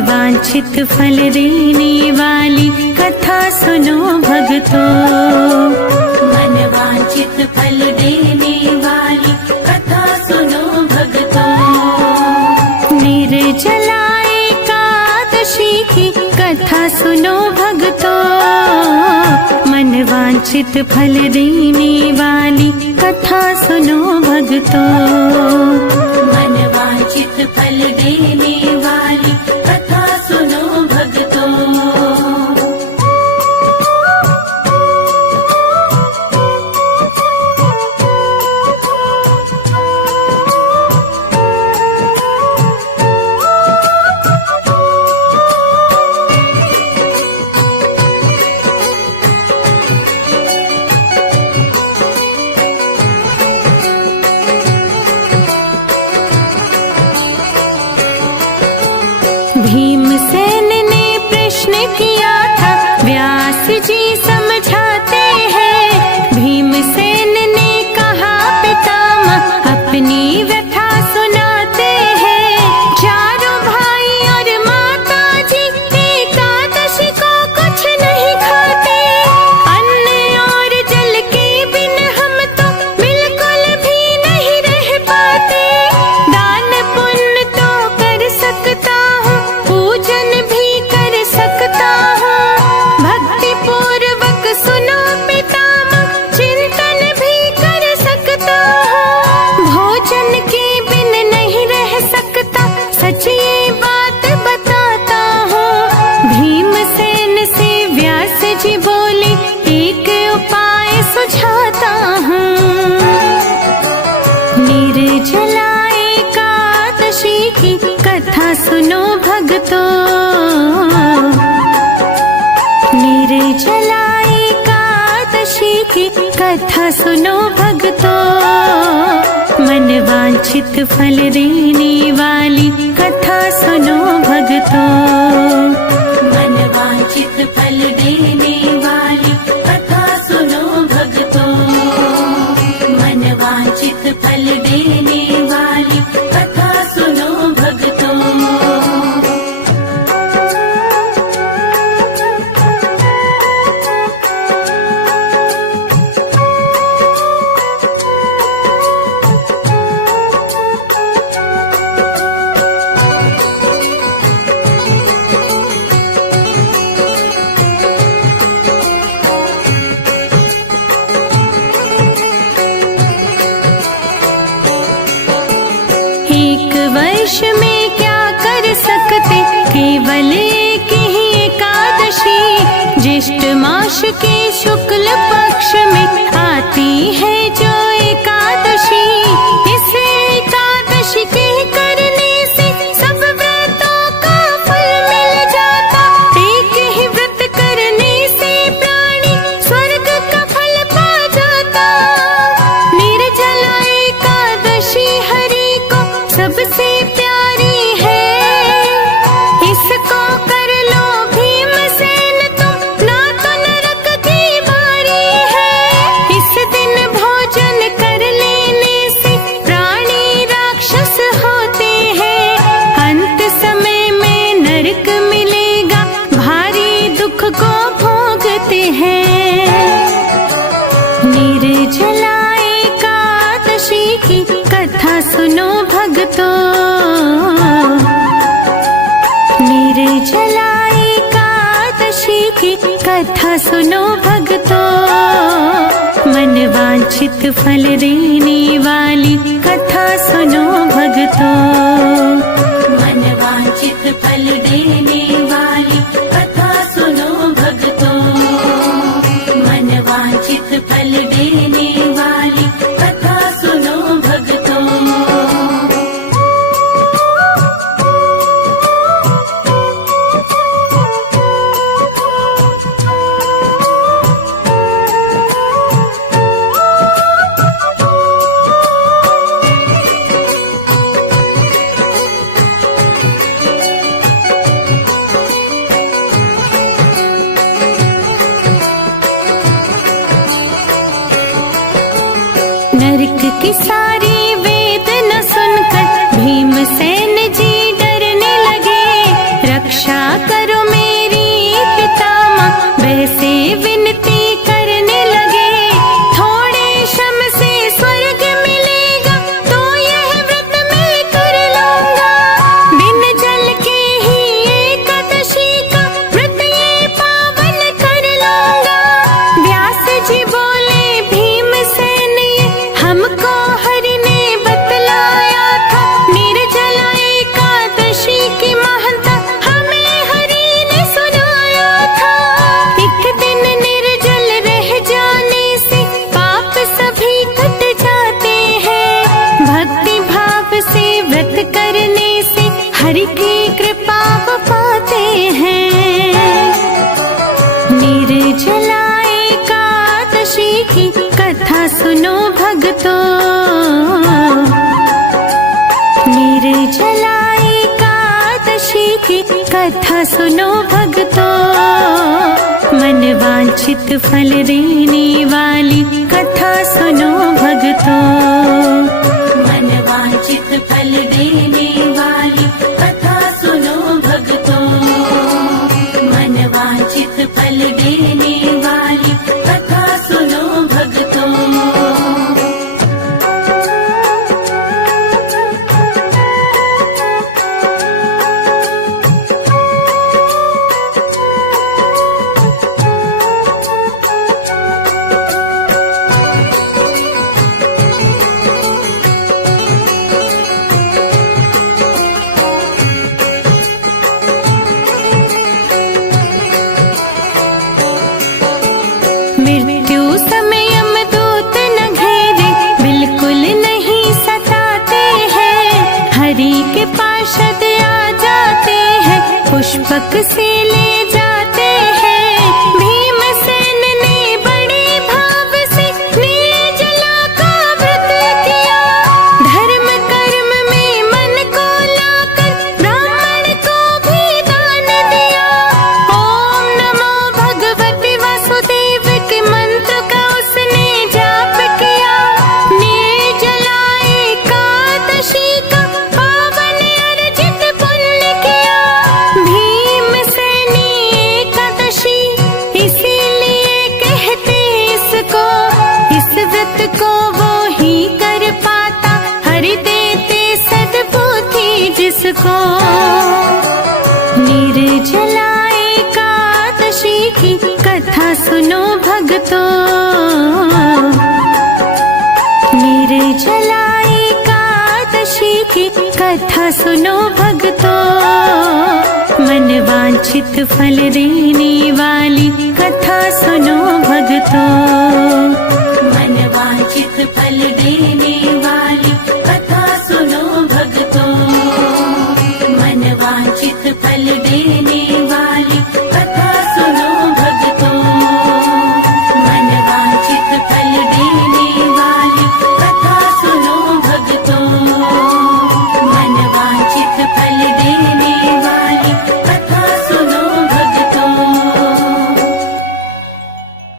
वांछित फल देने वाली कथा सुनो भक्तों। मन वांछित फल देने वाली कथा सुनो भक्तों। निर्जला एकादशी की कथा सुनो भक्तों। मन वांछित फल देने वाली कथा सुनो भक्तों। मन वांछित फल देने वाली कथा सुनो भक्तों। भीमसेन ने प्रश्न किया था, व्यास जी समझाते हैं। भीमसेन ने कहा पितामह अपनी व्यथा सुनाते हैं। चारों भाई और माता जी एकादशी को कुछ नहीं खाते। अन्न और जल के बिन हम तो बिल्कुल भी नहीं रह पाते। दान पुण्य तो कर सकता हूँ, पूजन भी कर सकता हूँ। भक्ति पूर्वक सुनो पितामह, चिंतन भी कर सकता हूँ। भोजन के बिन नहीं रह सकता, सच ये बात बताता हूँ। भीमसेन से व्यास जी बोले, एक उपाय सुझाता हूँ। निर्जला एकादशी की कथा सुनो भक्तों। निर्जला एकादशी की कथा सुनो भक्तों। मन वांछित फल देने वाली कथा सुनो भक्तों। मन वांछित फल देने वाली कथा सुनो भक्तों। मन वांछित फल देने वाली कथा सुनो भक्तों। एक वर्ष में क्या कर सकते, केवल एक ही एकादशी। ज्येष्ठ मास के शुक्ल पक्ष में आती है जो एकादशी। इस एकादशी के करने से सब व्रतों का फल मिल जाता। एक ही व्रत करने से प्राणी स्वर्ग का फल पा जाता। निर्जला एकादशी हरि को सबसे प्यारी है। इसको कर लो भीमसेन तुम, ना तो नरक की बारी है। इस दिन भोजन कर लेने से प्राणी राक्षस होते हैं। अंत समय में नरक मिलेगा, भारी दुख को भोगते हैं। निर्जला एकादशी की कथा सुनो भक्तों। निर्जला एकादशी की कथा सुनो भक्तों। मन वांछित फल देने वाली कथा सुनो भक्तों। मन वांछित फल देने वाली कथा सुनो भक्तों। मन वांछित फल देने वाली कथा सुनो भक्तों। नरक की सारी वेदना सुनकर भीमसेन जी डरने लगे। रक्षा कथा सुनो भक्तों, मन वांछित फल देने वाली कथा सुनो भक्तों, मन वांछित फल देने वाली कथा सुनो भक्तों, मन वांछित फल देने वाली कथा सुनो भक्तों। मृत्यु समय यमदूत न घेरे, बिल्कुल नहीं सताते हैं, हरि के पार्षद आ जाते हैं, पुष्पक से ले जाते हैं। भीमसेन ने बड़े भाव से निर्जला का व्रत किया, धर्म कर्म में मन को लाकर ब्राह्मण को भी दान दिया। ओम नमो भगवते वासुदेव के मंत्र का उसने जाप किया, निर्जला एकादशी का पावन अर्जित पुण्य किया। भीमसेनी एकादशी इसीलिए कहते इसको, इस व्रत को वो ही कर पाता, हरि देते सद्बुद्धि जिसको। निर्जला एकादशी की कथा सुनो भक्तों, निर्जला एकादशी की कथा सुनो भक्तों, मन वांछित फल देने वाली कथा सुनो भक्तों, मन वांछित फल देने